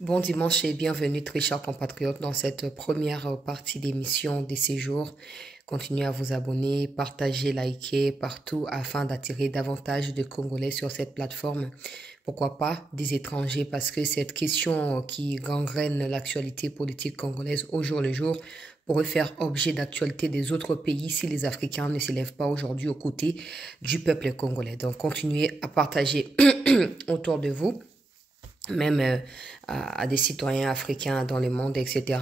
Bon dimanche et bienvenue très chers compatriotes dans cette première partie d'émission des séjours. Continuez à vous abonner, partager, liker partout afin d'attirer davantage de Congolais sur cette plateforme. Pourquoi pas des étrangers, parce que cette question qui gangrène l'actualité politique congolaise au jour le jour pourrait faire objet d'actualité des autres pays si les Africains ne s'élèvent pas aujourd'hui aux côtés du peuple congolais. Donc continuez à partager autour de vous, même à des citoyens africains dans le monde, etc.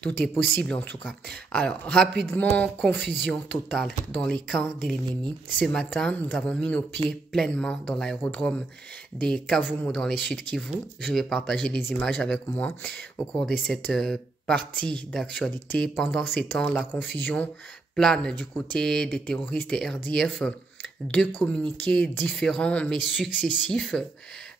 Tout est possible en tout cas. Alors, rapidement, confusion totale dans les camps de l'ennemi. Ce matin, nous avons mis nos pieds pleinement dans l'aérodrome des Kavumu dans les Sud Kivu. Je vais partager les images avec moi au cours de cette partie d'actualité. Pendant ces temps, la confusion plane du côté des terroristes et RDF. Deux communiqués différents mais successifs.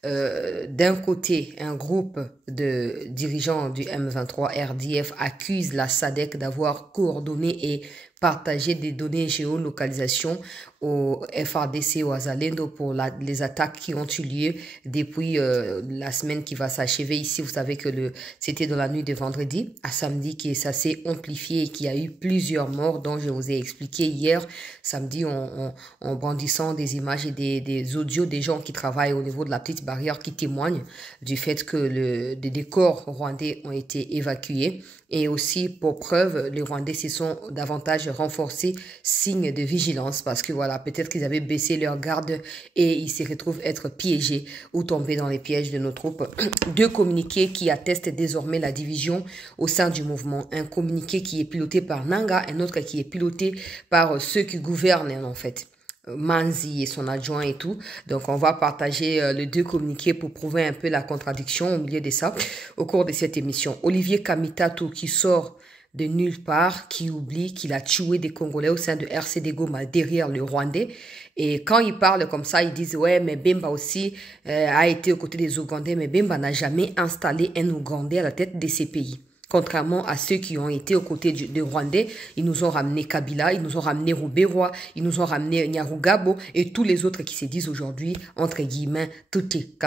D'un côté, un groupe de dirigeants du M23 RDF accuse la SADC d'avoir coordonné et partagé des données géolocalisation au FARDC, au Azalendo pour les attaques qui ont eu lieu depuis la semaine qui va s'achever ici. Vous savez que c'était dans la nuit de vendredi à samedi que ça s'est amplifié et qu'il y a eu plusieurs morts dont je vous ai expliqué hier samedi en brandissant des images et des audios des gens qui travaillent au niveau de la petite barrière qui témoignent du fait que des corps rwandais ont été évacués. Et aussi, pour preuve, les Rwandais se sont davantage renforcés, signe de vigilance, parce que voilà, peut-être qu'ils avaient baissé leur garde et ils se retrouvent être piégés ou tombés dans les pièges de nos troupes. Deux communiqués qui attestent désormais la division au sein du mouvement. Un communiqué qui est piloté par Nanga, un autre qui est piloté par ceux qui gouvernent en fait. Manzi et son adjoint et tout. Donc, on va partager les deux communiqués pour prouver un peu la contradiction au milieu de ça au cours de cette émission. Olivier Kamitatu qui sort de nulle part, qui oublie qu'il a tué des Congolais au sein de RCD Goma derrière le Rwandais. Et quand ils parlent comme ça, ils disent « Ouais, mais Bemba aussi a été aux côtés des Ougandais, mais Bemba n'a jamais installé un Ougandais à la tête de ces pays. » Contrairement à ceux qui ont été aux côtés des Rwandais, ils nous ont ramené Kabila, ils nous ont ramené Rouberois, ils nous ont ramené Nyarugabo et tous les autres qui se disent aujourd'hui, entre guillemets, tout est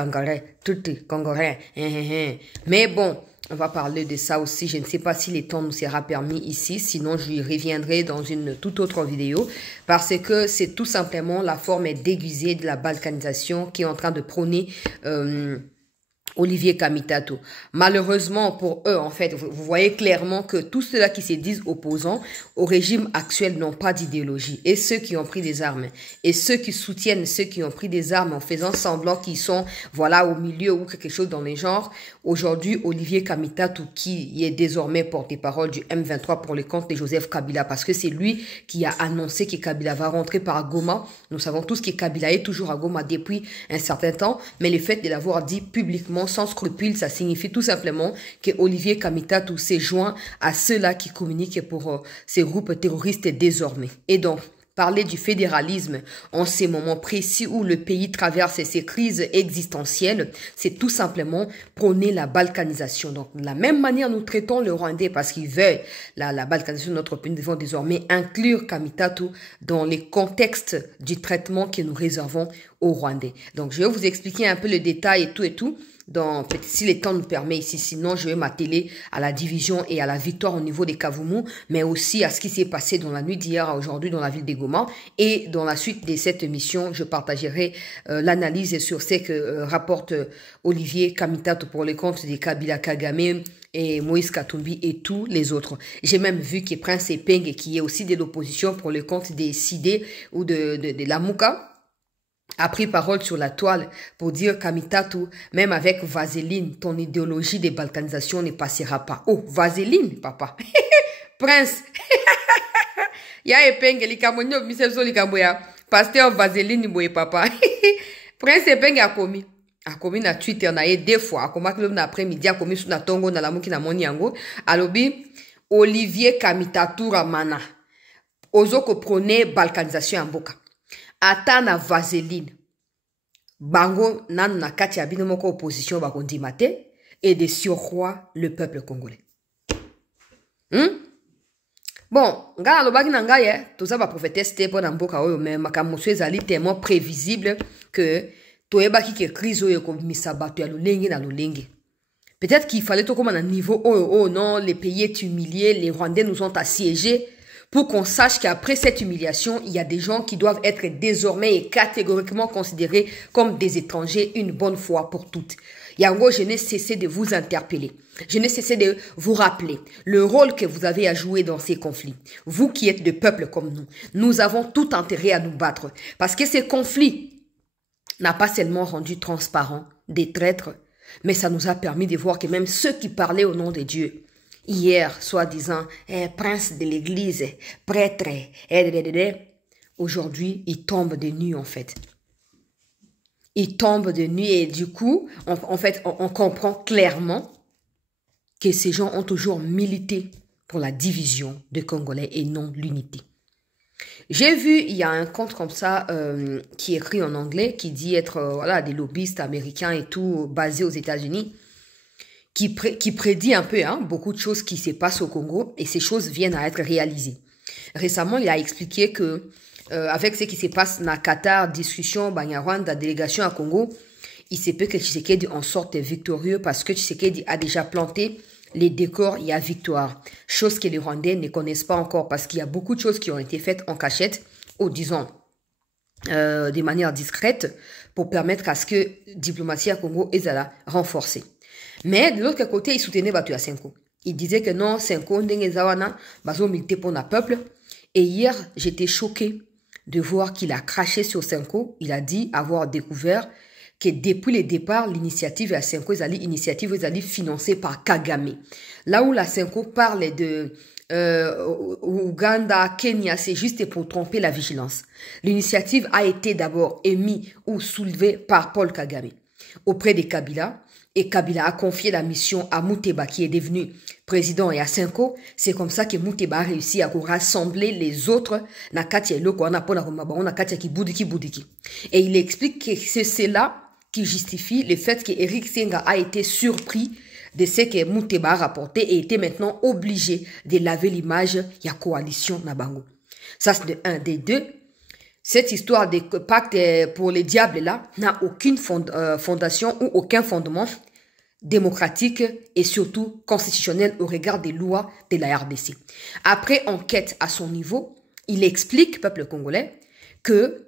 Congolais. Mais bon, on va parler de ça aussi. Je ne sais pas si le temps nous sera permis ici, sinon je y reviendrai dans une toute autre vidéo parce que c'est tout simplement la forme déguisée de la balkanisation qui est en train de prôner Olivier Kamitatu. Malheureusement pour eux, en fait, vous voyez clairement que tous ceux-là qui se disent opposants au régime actuel n'ont pas d'idéologie. Et ceux qui ont pris des armes, et ceux qui soutiennent ceux qui ont pris des armes en faisant semblant qu'ils sont, voilà, au milieu ou quelque chose dans les genres. Aujourd'hui, Olivier Kamitatu, qui est désormais porte-parole du M23 pour le compte de Joseph Kabila, parce que c'est lui qui a annoncé que Kabila va rentrer par Goma. Nous savons tous que Kabila est toujours à Goma depuis un certain temps, mais le fait de l'avoir dit publiquement sans scrupule, ça signifie tout simplement que Olivier Kamitatu s'est joint à ceux-là qui communiquent pour ces groupes terroristes désormais. Et donc, parler du fédéralisme en ces moments précis où le pays traverse ces crises existentielles, c'est tout simplement prôner la balkanisation. Donc, de la même manière, nous traitons le Rwandais parce qu'il veut la balkanisation de notre pays. Nous devons désormais inclure Kamitatu dans les contextes du traitement que nous réservons aux Rwandais. Donc, je vais vous expliquer un peu le détail et tout. Donc, si le temps nous permet ici, sinon je vais m'atteler à la division et à la victoire au niveau des Kavumu, mais aussi à ce qui s'est passé dans la nuit d'hier à aujourd'hui dans la ville de Goma. Et dans la suite de cette émission, je partagerai l'analyse sur ce que rapporte Olivier Kamitatu pour le compte des Kabila Kagame et Moïse Katumbi et tous les autres. J'ai même vu que Prince Epeng, qui est aussi de l'opposition pour le compte des Sidé ou de la Mouka, a pris parole sur la toile pour dire Kamitatu, même avec Vaseline, ton idéologie de balkanisation ne passera pas. Oh, Vaseline, papa. Prince. Ya Epenge, likamonyo, misebso likaboya. Pasteur Vaseline, boye papa. Prince Epenge a commis na Twitter na ye 2 fois. A commis l'après-midi, a commis sur na tongo na lamuki na moni yango. Alobi, Olivier Kamitatu Ramana. Ozoko prôner balkanisation en boka. Ata na Vaseline. Bango nan na kati ya bino moko opposition bakondima te et de surcroît le peuple congolais. Bon, nga alobaki na ngai toza ba prophétesse te po na mboka oyo mais makambo ezali tellement prévisible que toyebaki ke crise oyo komisa bato ya lolenge na lolenge. Peut-être qu'il fallait tout comme un niveau, oh non, les pays est humilié, les Rwandais nous ont assiégés, pour qu'on sache qu'après cette humiliation, il y a des gens qui doivent être désormais et catégoriquement considérés comme des étrangers une bonne fois pour toutes. Yango, je n'ai cessé de vous interpeller. Je n'ai cessé de vous rappeler le rôle que vous avez à jouer dans ces conflits. Vous qui êtes de peuple comme nous avons tout intérêt à nous battre. Parce que ces conflits n'ont pas seulement rendu transparents des traîtres, mais ça nous a permis de voir que même ceux qui parlaient au nom de Dieu, hier, soi-disant, prince de l'église, prêtre, aujourd'hui, ils tombent de nuit en fait. Ils tombent de nuit et du coup, on comprend clairement que ces gens ont toujours milité pour la division des Congolais et non l'unité. J'ai vu, il y a un compte comme ça qui est écrit en anglais, qui dit être voilà, des lobbyistes américains et tout, basés aux États-Unis, qui prédit un peu beaucoup de choses qui se passent au Congo et ces choses viennent à être réalisées. Récemment, il a expliqué que avec ce qui se passe dans Qatar, discussion, Rwanda, délégation à Congo, il se peut que Tshisekedi en sorte victorieux parce que Tshisekedi a déjà planté les décors, il y a victoire. Chose que les Rwandais ne connaissent pas encore parce qu'il y a beaucoup de choses qui ont été faites en cachette ou disons de manière discrète pour permettre à ce que la diplomatie à Congo est renforcée. Mais de l'autre côté, il soutenait Batu Senko. Il disait que non, Senko, ndenge zawana, bazo milité pour notre peuple. Et hier, j'étais choquée de voir qu'il a craché sur Senko. Il a dit avoir découvert que depuis le départ, l'initiative à Senko, l'initiative est financée par Kagame. Là où la Senko parle de Ouganda, Kenya, c'est juste pour tromper la vigilance. L'initiative a été d'abord émise ou soulevée par Paul Kagame auprès de Kabila. Et Kabila a confié la mission à Mouteba qui est devenu président et à Senko. C'est comme ça que Mouteba a réussi à rassembler les autres. Et il explique que c'est cela qui justifie le fait qu'Eric Senga a été surpris de ce que Mouteba a rapporté et était maintenant obligé de laver l'image de la coalition Nabango. Ça, c'est de un. Des deux, cette histoire de pacte pour les diables là n'a aucune fondation ou aucun fondement démocratique et surtout constitutionnel au regard des lois de la RDC. Après enquête à son niveau, il explique, peuple congolais, que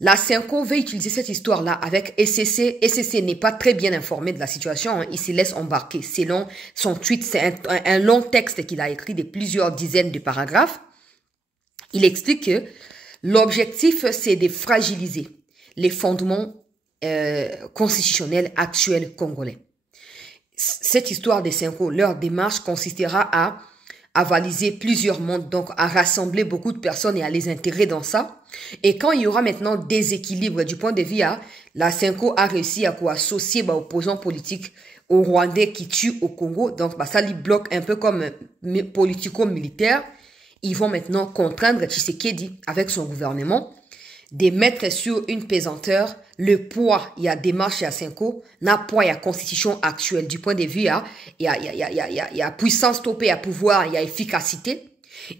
la Senko veut utiliser cette histoire-là avec SCC. SCC n'est pas très bien informé de la situation. Il se laisse embarquer. Selon son tweet, c'est un long texte qu'il a écrit de plusieurs dizaines de paragraphes. Il explique que l'objectif, c'est de fragiliser les fondements constitutionnels actuels congolais. Cette histoire des Senko, leur démarche consistera à avaliser plusieurs mondes, donc à rassembler beaucoup de personnes et à les intégrer dans ça. Et quand il y aura maintenant déséquilibre du point de vue, la Senko a réussi à associer opposants politiques aux Rwandais qui tuent au Congo. Donc ça lui bloque un peu comme politico-militaire. Ils vont maintenant contraindre Tshisekedi avec son gouvernement de mettre sur une pesanteur le poids, il y a démarche à Senko, n'a poids, il y a constitution actuelle. Du point de vue, il y a puissance topée, il y a pouvoir, il y a efficacité.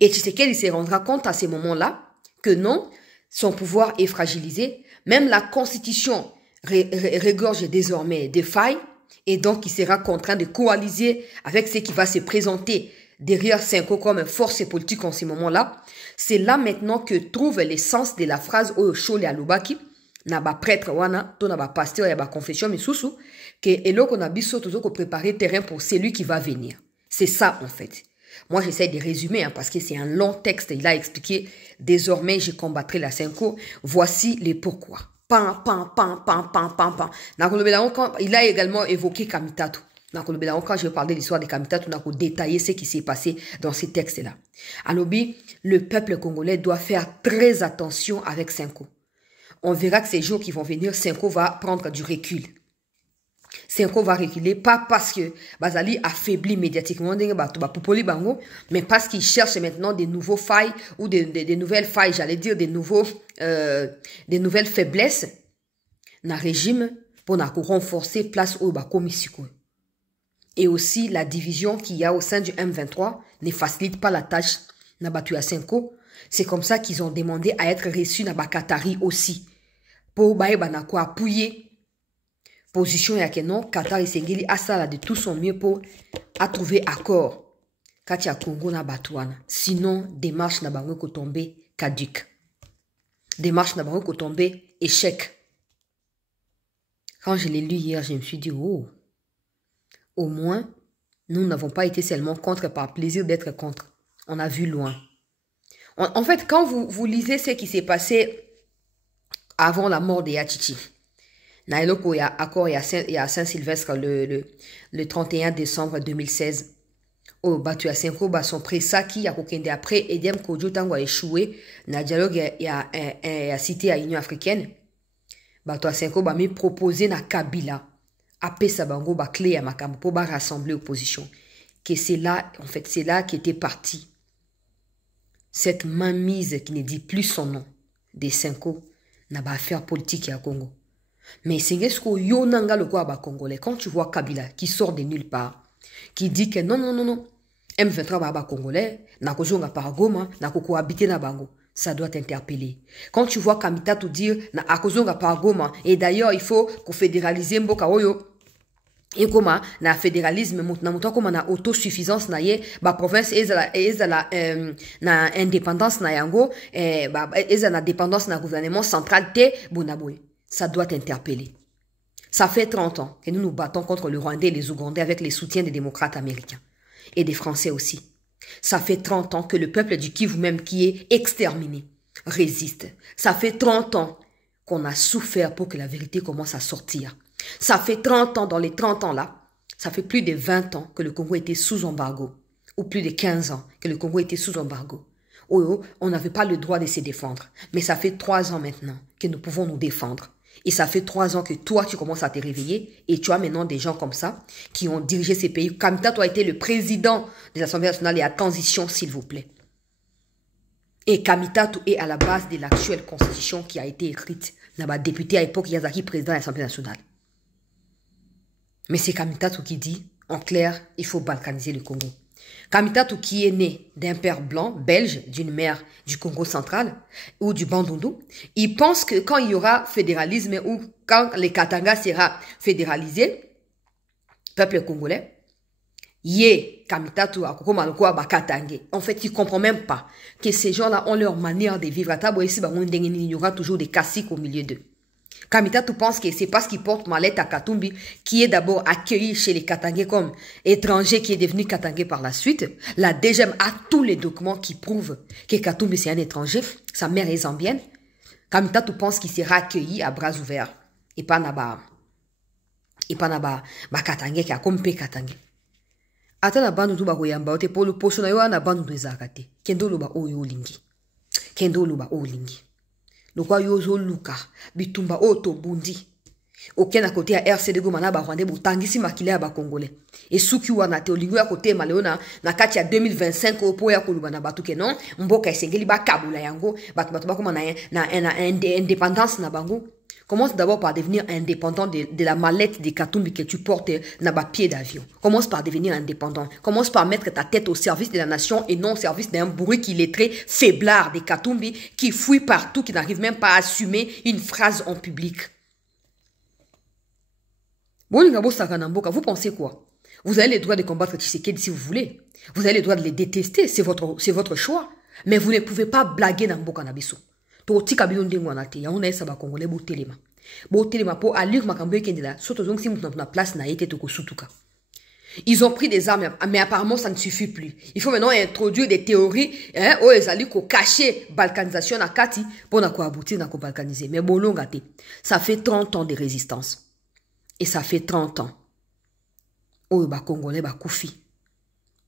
Et Tshisekedi se rendra compte à ces moments-là que non, son pouvoir est fragilisé. Même la constitution regorge désormais des failles. Et donc, il sera contraint de coaliser avec ce qui va se présenter derrière Senko comme force politique en ce moment-là. C'est là maintenant que trouve l'essence de la phrase « Oyo Shole Alubaki » na ba prêtre wana, to na ba pasteur ya ba confession misusu, que eloko na biso tozo ko préparer terrain pour celui qui va venir. C'est ça en fait. Moi j'essaie de résumer parce que c'est un long texte. Il a expliqué désormais je combattrai la Senko. Voici les pourquoi. Pan. Il a également évoqué Kamitatu. Quand je parlais de l'histoire de Kamitatu, on a détaillé ce qui s'est passé dans ces textes-là. Alors, le peuple congolais doit faire très attention avec Senko. On verra que ces jours qui vont venir, Senko va prendre du recul. Senko va reculer, pas parce que Bazali affaiblit médiatiquement, mais parce qu'il cherche maintenant des nouveaux failles ou des nouvelles failles, j'allais dire des nouvelles faiblesses dans le régime pour renforcer place au Bakomisiko. Et aussi, la division qu'il y a au sein du M23 ne facilite pas la tâche na Batu Senko. C'est comme ça qu'ils ont demandé à être reçus na Bakatari aussi. Pour appuyer position ya que non, Qatar et Sengeli a ça de tout son mieux pour trouver accord. Quand il y a Congo na Batouana. Sinon, démarche na bango ko tomber caduque. Démarche na bango ko tomber échec. Quand je l'ai lu hier, je me suis dit, oh, au moins, nous n'avons pas été seulement contre par plaisir d'être contre. On a vu loin. En fait, quand vous lisez ce qui s'est passé avant la mort de Yachichi, Nailoko, il y a accord, il y a Saint-Sylvestre le 31 décembre 2016. Au Batu Asenko, son pressaki, il y a Kokende après, Edem Kodjo Tango a échoué, na dialogue, il y a cité à l'Union africaine. Batu Asenko, mi proposé na Kabila, apé Sabango, clé à Makambo, pour rassembler l'opposition. Que c'est là, en fait, c'est là qu'était parti cette mainmise qui ne dit plus son nom, des Senko, n'a pas affaire politique à Congo. Mais c'est ce que Yonanga le quoi congolais. Quand tu vois Kabila qui sort de nulle part, qui dit que non, non, non, non, M23 baba congolais, na kozonga par Goma, na koko habiter na bango, ça doit t'interpeller. Quand tu vois Kamita te dire na akozonga par Goma, et d'ailleurs il faut qu'on fédéralise mboka oyo, et comment na fédéralisme maintenant comment na autosuffisance na ye ba province ezala na indépendance na yango ezala dépendance na gouvernement central te bonaboy. Ça doit t'interpeller. Ça fait 30 ans que nous nous battons contre le Rwandais et les Ougandais avec les soutiens des démocrates américains. Et des Français aussi. Ça fait 30 ans que le peuple du Kivu même qui est exterminé résiste. Ça fait 30 ans qu'on a souffert pour que la vérité commence à sortir. Ça fait 30 ans, dans les 30 ans là, ça fait plus de 20 ans que le Congo était sous embargo. Ou plus de 15 ans que le Congo était sous embargo. Oh, on n'avait pas le droit de se défendre. Mais ça fait 3 ans maintenant que nous pouvons nous défendre. Et ça fait 3 ans que toi, tu commences à te réveiller et tu as maintenant des gens comme ça qui ont dirigé ces pays. Kamita, toi, été le président de l'Assemblée nationale et à transition, s'il vous plaît. Et Kamita, tu es à la base de l'actuelle constitution qui a été écrite. Là-bas, député à l'époque, Yazaki, président de l'Assemblée nationale. Mais c'est Kamita qui dit, en clair, il faut balkaniser le Congo. Kamita qui est né d'un père blanc, belge, d'une mère du Congo central ou du Bandundu, il pense que quand il y aura fédéralisme ou quand le Katanga sera fédéralisé, peuple congolais, Kamita en fait, il ne comprend même pas que ces gens-là ont leur manière de vivre. Il y aura toujours des caciques au milieu d'eux. Kamita, tu penses que c'est parce qu'il porte Malette à Katumbi, qui est d'abord accueilli chez les Katangais comme étranger, qui est devenu Katangais par la suite. La DGM a tous les documents qui prouvent que Katumbi c'est un étranger. Sa mère est zambienne. Kamita, tu penses qu'il sera accueilli à bras ouverts. Et pas naba Katangais qui a comme Katangais. Ata na bandu ba koyamba ote polo poso na yo na bandu ezakate. Kendo loba oyo lingi. Kendo loba oyo lingi. Lokwa yozo luka, bitumba oto bundi. Oké na côté ya RCD Goma na ba Rwandais botangisi makile ya ba Congolais. Et suki wana te olingo ya côté maleona na kati ya 2025 opo ya koluba na batu ke non, mboka esengeli ba kabula yango, batu ba koma na indépendance na bango. Commence d'abord par devenir indépendant de la mallette de Katumbi que tu portes na ba pied d'avion. Commence par devenir indépendant. Commence par mettre ta tête au service de la nation et non au service d'un bourri qui est très faiblard de Katumbi, qui fouille partout, qui n'arrive même pas à assumer une phrase en public. Vous pensez quoi? Vous avez le droit de combattre Tshisekedi si vous voulez. Vous avez le droit de les détester, c'est votre choix. Mais vous ne pouvez pas blaguer dans Mboka Nabiso. Totika bilonde ngwanate ya una esa ba Congolais botelema. Botelema po alire makambo ekendela soto zongi si mutu na place na yete toko sutuka. Ils ont pris des armes, mais apparemment ça ne suffit plus. Il faut maintenant introduire des théories où ils allaient cacher balkanisation à Kati pour aboutir à balkaniser. Mais bon, te. Ça fait 30 ans de résistance. Et ça fait 30 ans. Oh, ba Congolais ba koufi.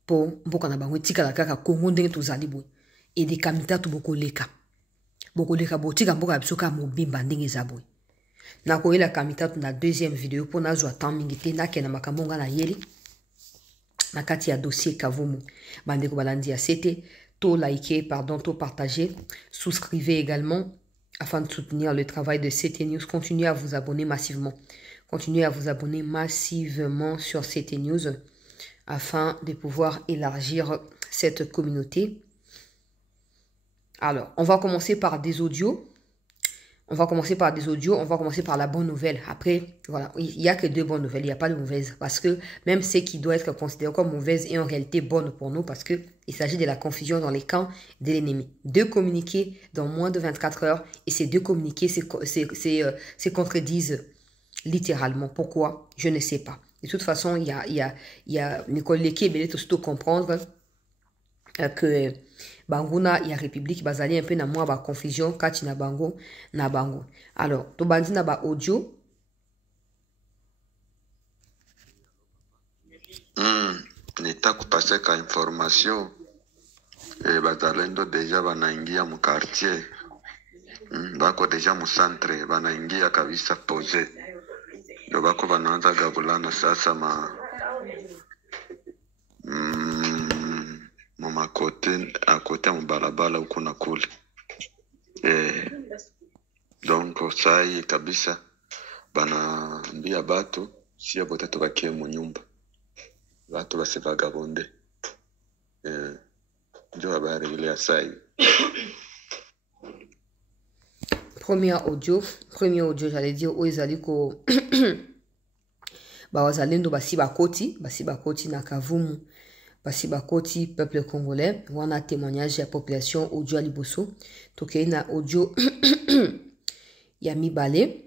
Pour mboka na bango tika la kaka Congo ndenge tozali boy. Et des Kamita to boko leka. Boko leka botika mboka bisoka mobimba ndenge za boy. Na koyela Kamita na deuxième vidéo pour na zwa temps mingite na kena makambo nga na yeli. Na kati ya dossier Kavumu. Bandeko balandi ya sete. To liker, pardon, to partager. Souscrivez également afin de soutenir le travail de CT News. Continuez à vous abonner massivement. Continuez à vous abonner massivement sur CT News afin de pouvoir élargir cette communauté. Alors, on va commencer par des audios. On va commencer par des audios, on va commencer par la bonne nouvelle. Après, voilà, il n'y a que deux bonnes nouvelles, il n'y a pas de mauvaises. Parce que même ce qui doit être considéré comme mauvaise est en réalité bonne pour nous parce qu'il s'agit de la confusion dans les camps de l'ennemi. Deux communiqués dans moins de 24 heures et ces deux communiqués se contredisent littéralement. Pourquoi? Je ne sais pas. De toute façon, il y a Nicole Leke, mais il faut surtout comprendre que Banguna y a République bazali un peu na moi ba confusion kati na bango na bango. Alors, to bandi na ba audio. Nita kupase ka information bazalendo deja banaingia mu quartier. Bako deja mu centre banaingia kabisa pose. Ndio bako banaanza gabulana sasa mama kote akote mbalabala huko na kule. Donc sai kabisa banaambia batu si abote tubakie mu nyumba. Batu basi vagabonde. Ndio habari ile ya sai. Premier audio, j'allais dire où ils allaient ko bazalendo basi bakoti na Kavumu. Basi bakoti peuple congolais, wana témoignage ya population audio ya liboso. Tokei na audio ya mibale.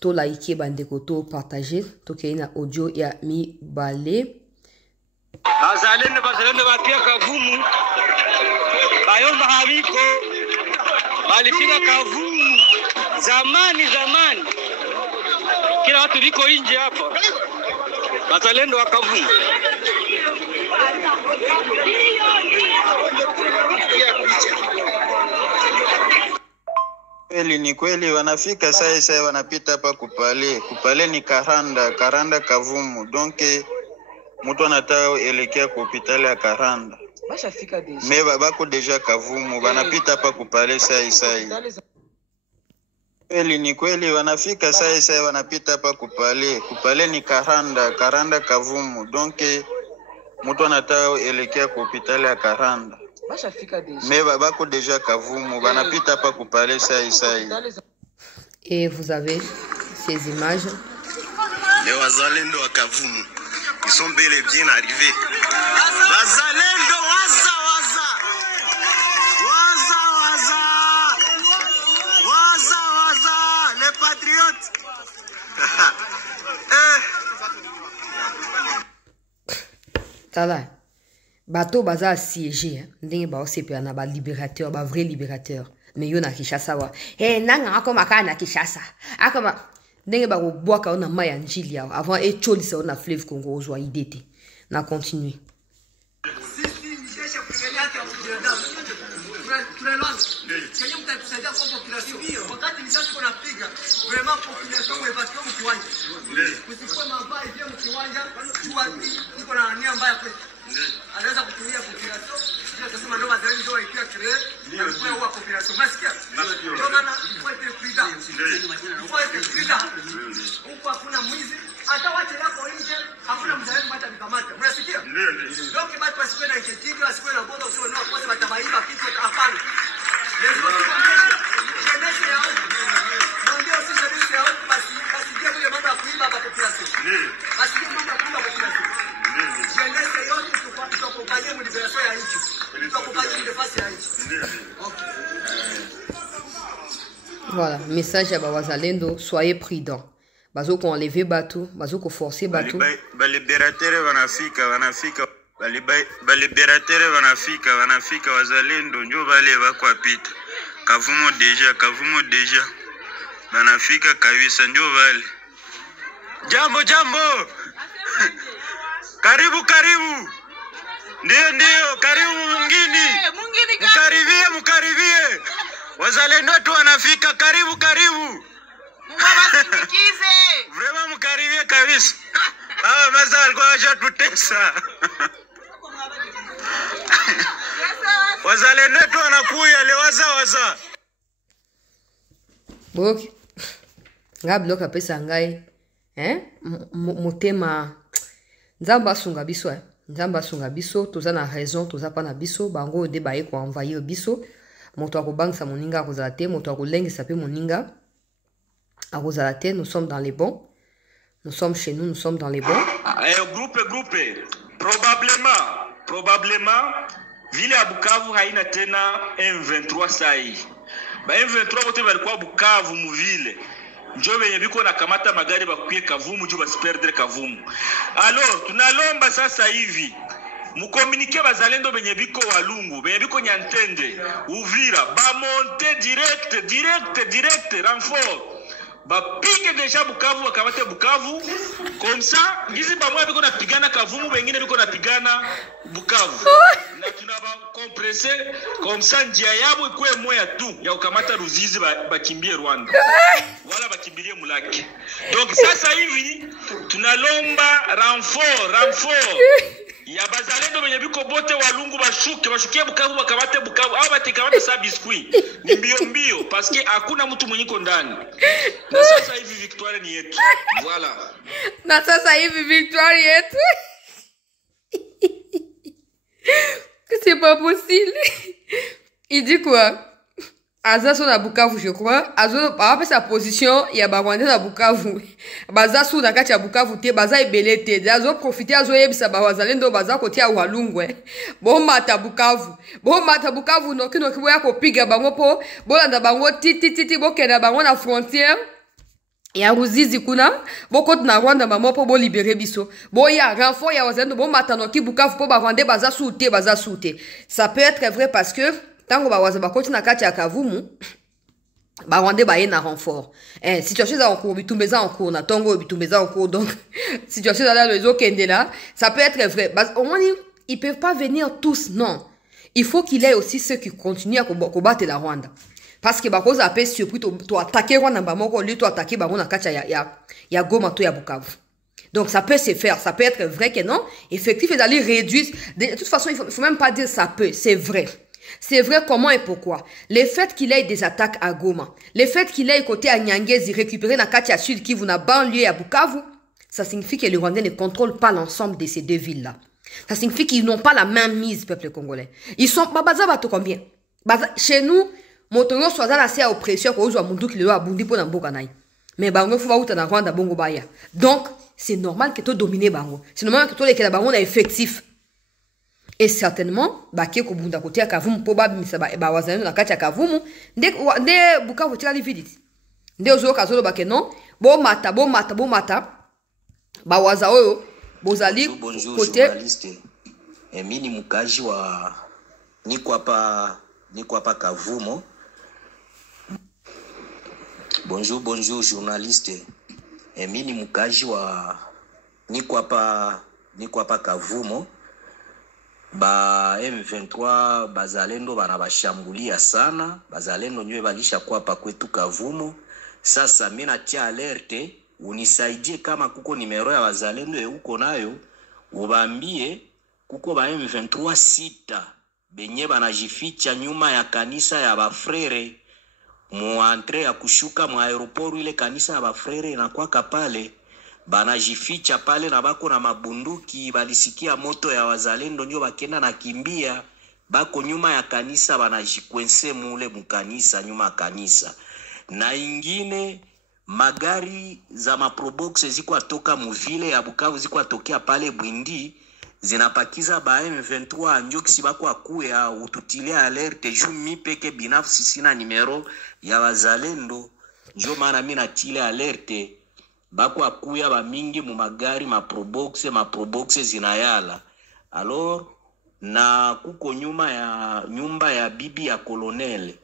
To like bandeko to partager. Tokei na audio ya mibale. Bazalendo bapia Kavumu. Bayomba habiko. Balifika Kavumu. Zamani. Kila watu liko nje hapa. Bazalendo wa Kavumu. Kweli ni kweli wanafika sasa wanapita hapa kupale ni Karanda Kavumu. Donc mtu anataka elekea kwa hospitali ya Karanda. Bashafika deja. Mais bako deja Kavumu wanapita hapa kupale sasa. Kweli ni kweli wanafika sasa wanapita hapa kupale ni Karanda Kavumu. Donc mtu anataka elekea kwa hospitali ya Karanda. Bashafika deja. Mais bako deja Kavumu wanapita hapa kupale sasa. Et vous avez ces images. Les Wazalendo à Kavumu, ils sont bel et bien arrivés. Wazalendo, waza, les patriotes. Tala. Bateau baza assiégé, ndenge ba osepe na ba libérateur, ba vrai libérateur. Mais yo na Kinshasa wa. Nanga akoma ka na Kinshasa. Akoma ndenge ba boaka ona maya njili ya avant et cholisa ona fleuve Congo ozwa idete. Na continuer. Anaweza kutumia population sio kusema ndio bazali ndio ikia create na kuwa population masikia ndio maana kwa prida huko hakuna mwizi hata wache yako nje hakuna mzalendo hata vikamata mnasikia ndio kibati wasiwe na ikitiki wasiwe na boga usio nao kwa sababu tabaiba kitu hapana ndio jeunesse yao ndio sisi jeunesse yao basi ndio kule mambo ya kuiba kwa population basi ndio mambo ya kuiba population jeunesse yote tutakupanya mliberaso ya nchi tutakupanya mdefasi ya nchi. Voilà, message à Bawazalendo, soyez prudents. Bazo ko enlever bateau, bazo ko forcer bateau. Ba libérateur wanafika. Ba libérateur wanafika wazalendo ndio bale bako apita. Kavumu deja. Banafika kabisa ndio bale. Jambo. Karibu. Ndio, karibu mwingine. Mkaribie. Wazalendo tu wanafika karibu. Mwabasikize. Vraiment mkaribie kabisa. Hawa maza alikuwa hajatutesa. Wazalendo tu wanakuya lewaza. Boki. Nga bloka pesa ngai. Motema Nzamba sunga biso toza na raison toza pa na biso bango de baye ko envahir biso moto akobangisa moninga akozala te, moto akolengisa pe moninga akozala te. Nous sommes dans les bons. Nous sommes chez nous, nous sommes dans les bons. Groupe, probablement, ville ya Bukavu haina tena M23 sai. Ba M23 wote walikuwa Bukavu mu ville. Njo benye biko na kamata magari bakuye Kavumu juu basiperdre Kavumu. Alors, tunalomba sasa hivi mukomunike bazalendo benye biko Walungu, benye biko Nyantende, Uvira, ba monte direct renfort. Ba pige deja Bukavu, bakamate Bukavu. Comme ça, gizi ba mwa biko na pigana Kavumu, bengine biko na pigana Bukavu. Na tunaba kompresse comme ça njia yabo ikuwe moya tu ya ukamata Ruzizi bakimbie Rwanda. Wala bakimbilie Mulaki. Donc sasa hivi tunalomba renfort ya bazalendo benye biko bote Walungu bashukie Bukavu, bakamate Bukavu. Hao batekamata sa biscuit. Ni mbio parce que hakuna mtu mwenye iko ndani. Na sasa hivi victoire ni yetu. Voilà. Na sasa hivi victoire yetu. C'est pas possible. Il dit quoi? Aza so na Bukavu, je crois. Azo pa sa position ya ba Rwanda na Bukavu. Baza su na kati ya Bukavu te, baza ebele te. Azo profiter azo yebisa ba wazalendo baza koti ya Walungu. Bon mata Bukavu. Noki boya ko piga bango po. Bolanda bango titi bokenda bango na frontière. Ya Ruzizi kuna boko na Rwanda mama po bo libérer biso bo ya renfort ya wazendo bo matano ki Bukavu po ba Rwanda baza soute. Ça peut être vrai parce que tango ba waza ba koti na kati ya Kavumu ba Rwanda ba na renfort. Situation za en cours, bitumbeza en cours na tongo bitumbeza en cours, donc situation dans les eaux kendela, ça peut être vrai. Au moins ils peuvent pas venir tous, non. Il faut qu'il y ait aussi ceux qui continuent à combattre la Rwanda. Parce que bakoz a pes surpris to attaquer Rwanda bamoko lui to attaquer bango na kati ya Goma to ya Bukavu. Donc ça peut se faire, ça peut être vrai que non, effectivement d'aller réduire. De toute façon, il faut même pas dire ça peut, c'est vrai. C'est vrai comment et pourquoi. Le fait qu'il ait des attaques à Goma, le fait qu'il ait côté à Nyangezi récupéré na kati ya Sud Kivu na banlieue à Bukavu, ça signifie que les Rwandais ne contrôlent pas l'ensemble de ces deux villes-là. Ça signifie qu'ils n'ont pas la même mise, peuple congolais. Ils sont baza bato combien? Chez nous, motongo soza na sia oppression ko uzwa mundu ki lelo abundi po na mboka nai. Mais bango fuba uta na Rwanda bongo baya. Donc, c'est normal que to dominer bango. C'est normal que to lekela bango na effectif. Et certainement, bake ko bunda côté ya Kavumu po ba misa ba wazalendo na kati ya Kavumu, nde Bukavu tira lividity. Nde ozo kazolo bake non, bo mata. Ba waza oyo bozali côté journaliste. Mimi mukaji wa niko hapa Kavumu. Bonjour journaliste. Mimi mukaji wa niko hapa Kavumu. Ba M23 bazalendo bana bashambulia sana. Bazalendo nyewe balisha kwa hapa kwetu Kavumu. Sasa mimi natia alerte, unisaidie kama kuko nimero ya bazalendo uko nayo, ubambie kuko ba M23 sita benye banajificha nyuma ya kanisa ya bafrere mu entre ya kushuka mu aeroport. Ile kanisa ya bafrere inakuwa pale, banajificha pale na bako na mabunduki. Balisikia moto ya wazalendo ndio bakenda na kimbia, bako nyuma ya kanisa, banajikwense mule mukanisa, nyuma kanisa. Na ingine magari za maprobox ziko atoka muvile ya Bukavu, ziko atokea pale Bwindi, zinapakiza ba M23 njoksi bako akuya ututilia alerte. Juu mi peke binafsi sina nimero ya wazalendo, njo maana mimi natile alerte bako akuya ba mingi mu magari maprobox zinayala. Alors na kuko nyumba ya bibi ya colonel,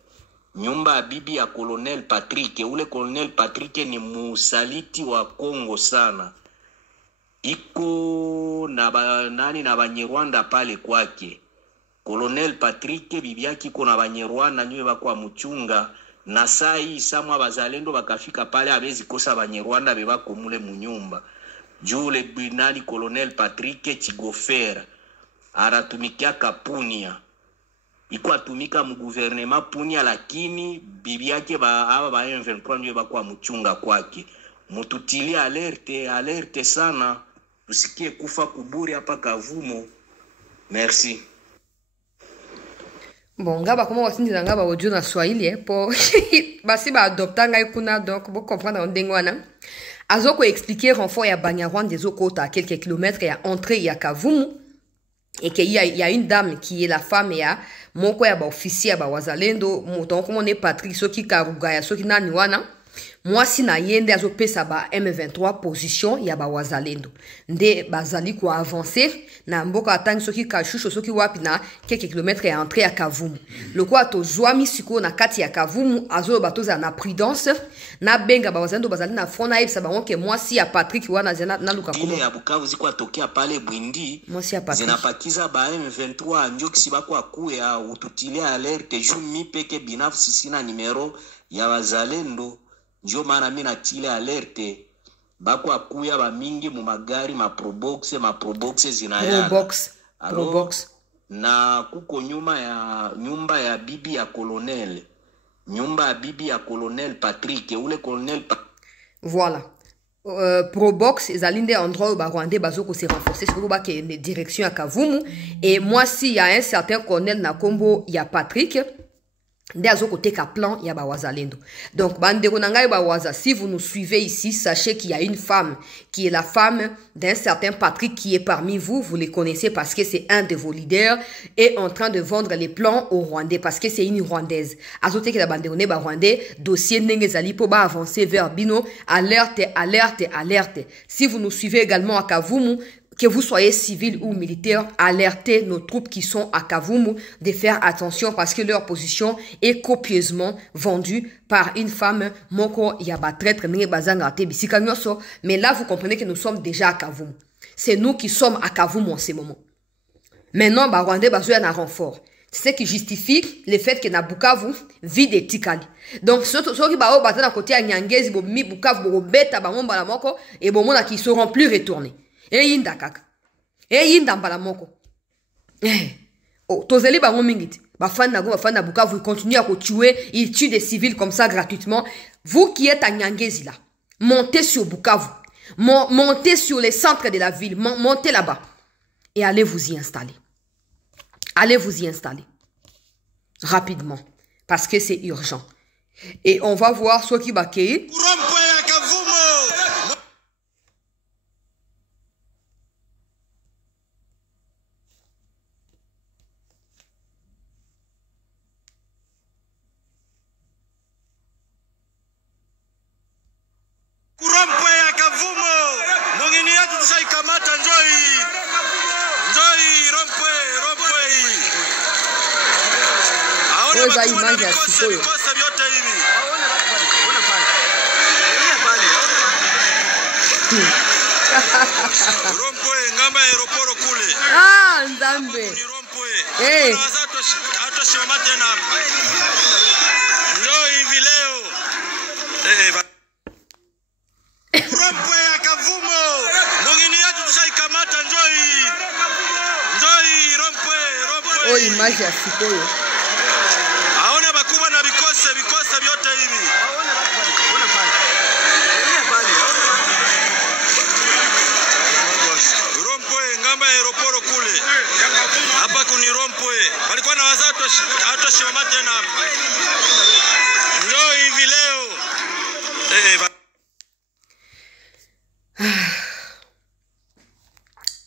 nyumba ya bibi ya Colonel Patrick. Ule Colonel Patrick ni musaliti wa Kongo sana. Iko na na Banyarwanda pale kwake. Colonel Patrick bibi yake iko na Banyarwanda nyewe bako muchunga. Na sai samwa bazalendo bakafika pale abezi kosa Banyarwanda bebako mule munyumba. Jule binali Colonel Patrick Chigofera aratumikia Kapunia. Iko atumika mu gouvernement Punia, lakini bibi yake aba ba M23 ndio bakwa mchunga kwake. Mututilia alerte sana, tusikie kufa kuburi hapa Kavumu. Merci. Bon, ngaba comment on dit ngaba audio na Swahili pour basi ba adopter ngai kuna donc vous comprendre ndenge wana. Azoko expliquer renfort ya Banyarwanda des okota à quelques kilomètres et à entrer ya Kavumu et qu'il y a une dame qui est la femme ya moko ya ba officier ba wazalendo donc on est Patrick soki karuga ya soki nani wana. Moi si na yende azo pesa ba M23 position ya ba wazalendo nde bazali ko avancer na mboka atangi soki kashusho soki wapi na quelques kilomètres et entrer à Kavumu le quoi to zwami siko na kati ya Kavumu azo batoza na prudence na benga ba wazalendo bazali na front na yebisa bango ke moi si ya Patrick wana zena na luka komo ya Bukavu ziko atokea pale Bwindi moi si ya Patrick zinapakiza ba M23 ndio kisiba kwa kuya ututilia alerte ju mi peke binafsi sina numero ya wazalendo. Ndio maana mimi natile alerte bako akuya ba mingi mu magari ma probox zinayala probox na kuko nyumba ya bibi ya colonel Patrick ule colonel voilà probox ezalinde endroit où ba Rwandais bazoko se renforcer sur ba ke direction à Kavumu et moi si y a un certain colonel na kombo ya Patrick Ndeazo côté ka plan ya ba wazalendo. Donc bandeko nangai ba waza, si vous nous suivez ici, sachez qu'il y a une femme qui est la femme d'un certain Patrick qui est parmi vous, vous les connaissez parce que c'est un de vos leaders et en train de vendre les plans aux Rwandais parce que c'est une Rwandaise. Azote que la bandeko ne ba Rwandais, dossier ndenge zali po ba avancer vers Bino, alerte. Si vous nous suivez également à Kavumu, que vous soyez civil ou militaire, alertez nos troupes qui sont à Kavumu de faire attention parce que leur position est copieusement vendue par une femme moko yaba traître nge bazanga te bisika nyoso. Mais là, vous comprenez que nous sommes déjà à Kavumu. C'est nous qui sommes à Kavumu en ce moment. Maintenant, ba Rwandais bazoya na renfort. C'est ce qui justifie le fait que na Bukavu vide et tikali. Donc, ceux qui bao battent na côté à Nyangezi, bo mi Bukavu, bo beta ba ngomba la moko, et bo mona qui seront plus retournés. Et yinda kaka. Et yinda mbala moko. Oh, tozeli bango mingiti. Bafana na go, bafana Bukavu, ils continuent à tuer, ils tuent des civils comme ça gratuitement. Vous qui êtes à Nyangezi là, montez sur Bukavu. Montez sur les centres de la ville. Montez là-bas. Et allez vous y installer. Allez vous y installer. Rapidement. Parce que c'est urgent. Et on va voir ce qui va créer. Image ya sikoyo. Ah, Nzambe. Eh. Oh, image ya sikoyo.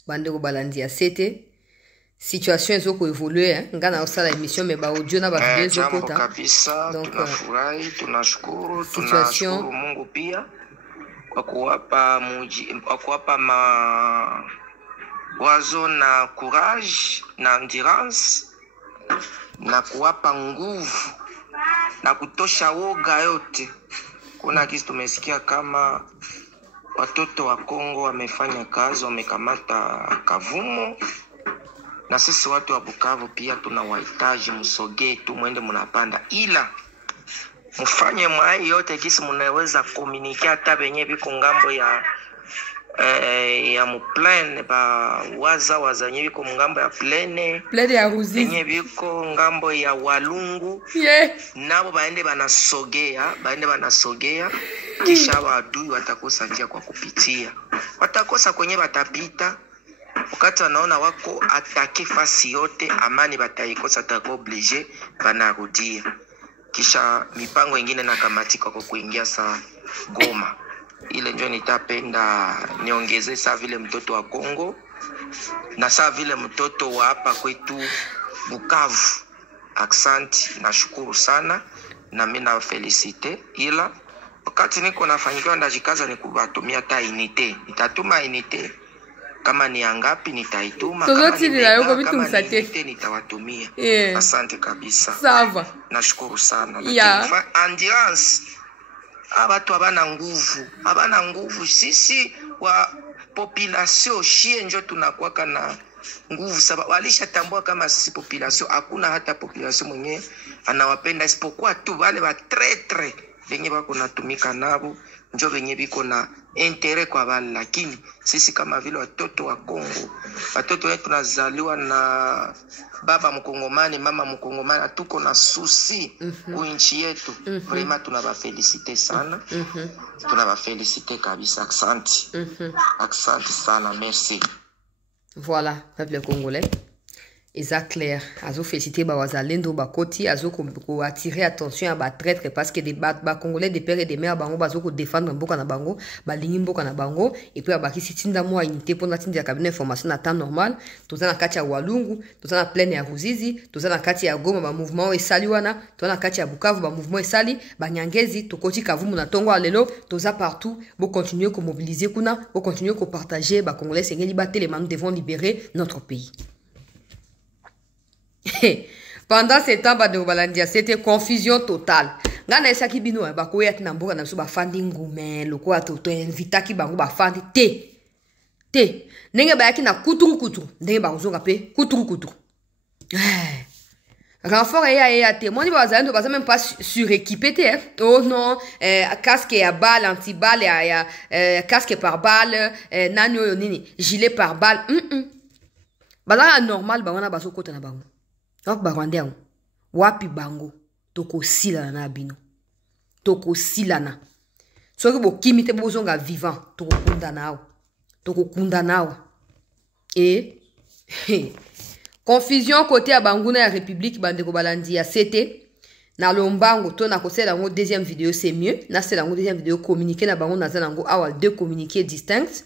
Bandeko balandia c'était situation ezoko évoluer hein ngana osala émission mais ba audio na ba video ezokota kabisa. Donc tunafurahi, tunashukuru Mungu pia kwa kuwapa wazo na courage na endurance na kuwapa nguvu na kutosha woga yote. Kuna kitu tumesikia kama watoto wa Kongo wamefanya kazi, wamekamata Kavumu, na sisi watu wa Bukavu pia tunawahitaji msogee tu, mwende mnapanda, ila mfanye mwai yote kisi mnaweza communique hata benye biko ngambo ya muplane ba waza nye biko ngambo ya plane ya Ruzizi benye biko ngambo ya Walungu nabo baende banasogea kisha wadui watakosa njia kwa kupitia, watakosa kwenye batapita wakati wanaona wako atake fasi yote, amani bataikosa, tako oblige banarudia. Kisha mipango ingine na kamatika kwa kuingia sa Goma. Ile ndio nitapenda niongeze saa vile mtoto wa Kongo na saa vile mtoto wa hapa kwetu Bukavu. Aksanti, nashukuru sana na mimi na felicite. Ila wakati niko nafanyikiwa ndajikaza ni kubatumia ta inite. Nitatuma inite. Kama ni angapi nitaituma, kama ni inite nitawatumia. Asante kabisa. Sava. Nashukuru sana. Yeah. Endurance. Abatu abana nguvu. Sisi wa population shie njo tunakuwa na nguvu, sababu walishatambua kama sisi population hakuna hata population mwenye anawapenda isipokuwa tu wale wa tretre wenye wako natumika nabo njo wenye biko na intere kwa wale. Lakini sisi kama vile watoto wa Kongo, watoto wetu tunazaliwa na baba mkongomani, mama mkongomani, tuko na susi kuinchi yetu. Vraiment tunabafelicite sana. Tunabafelicite kabisa. Asante. Asante sana, merci. Voilà, peuple congolais. Exact clair. Azo féliciter ba wazalendo ba koti, azo ko attirer attention à ba traître parce que des ba congolais des pères et des mères bango bazo ko défendre mboka na bango, ba lingi mboka na bango et puis ba kisi tinda mo unité pour na tinda cabinet information na temps normal, toza na kati ya Walungu, toza na plaine ya Ruzizi, toza na kati ya Goma ba mouvement esali wana, toza na kati ya Bukavu ba mouvement esali, ba Nyangezi, tokoti Kavumu na Tongo alelo, toza partout, bo continuer ko mobiliser kuna, bo continuer ko partager ba congolais sengeli ba télé nous devons libérer notre pays. Pendant ce temps, c'était confusion totale. Ngana esaki bino ba ko yati na mboka na biso ba fandi ngume loko atoto invita ki bango ba fandi te ndenge ba yaki na kuturu ndenge ba kozonga pe kuturu renfort ya te moni ba zalendo ba même pas suréquipé te oh non casque ya balle anti-balle ya casque par balle nani oyo nini gilet par balle bala normal ba wana ba so kota na bango. Donc Barwandais wapi bango toko silana na bino toko silana soki bo kimite bozonga vivant toko kunda nao et confusion côté ya banguna ya République bandeko balandi ya CT na lombango to na kosela ngo deuxième vidéo c'est mieux na c'est la deuxième vidéo communiquer na bango na zanango awa deux communiqués distincts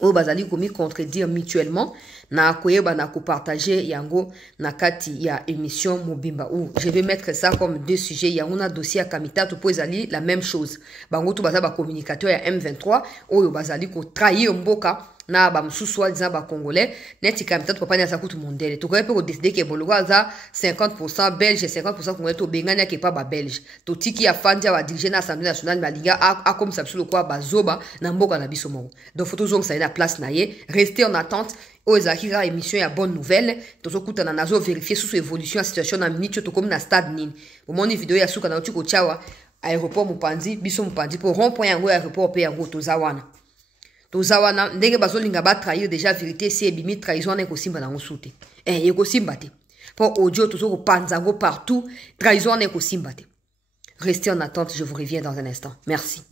o bazali komi contredire mutuellement na koyeba na ko partager yango na kati ya émission Mobimba ou je vais mettre ça comme deux sujets ya una dossier kamita to pozali la même chose bango to bazaba communicateur ya M23 oyo bazali ko trahir mboka na ba msusu wa ba congolais neti kamita to papa sa kutu mondele to ko pe ko décider que boloko za 50% belge 50% congolais to benganya ke pa ba belge to tiki ya fanja wa diriger na assemblée nationale ba liga a comme ça biso kwa bazoba na mboka na biso mo donc photo zong ça na place na ye rester en attente aux akira émission ya bonne nouvelle tozo kutana nazo vérifier sous évolution la situation na minute to comme na stade nini au moni vidéo ya suka na utiko chawa aéroport Mupanzi biso Mupanzi pour rond point yango aéroport pe yango tozawana ndenge bazolinga ba trahir déjà vérité si ebimi trahison na kosimba na ngosute ekosimba te pour audio tozo ko panzango partout trahison na kosimba te. Restez en attente, je vous reviens dans un instant. Merci.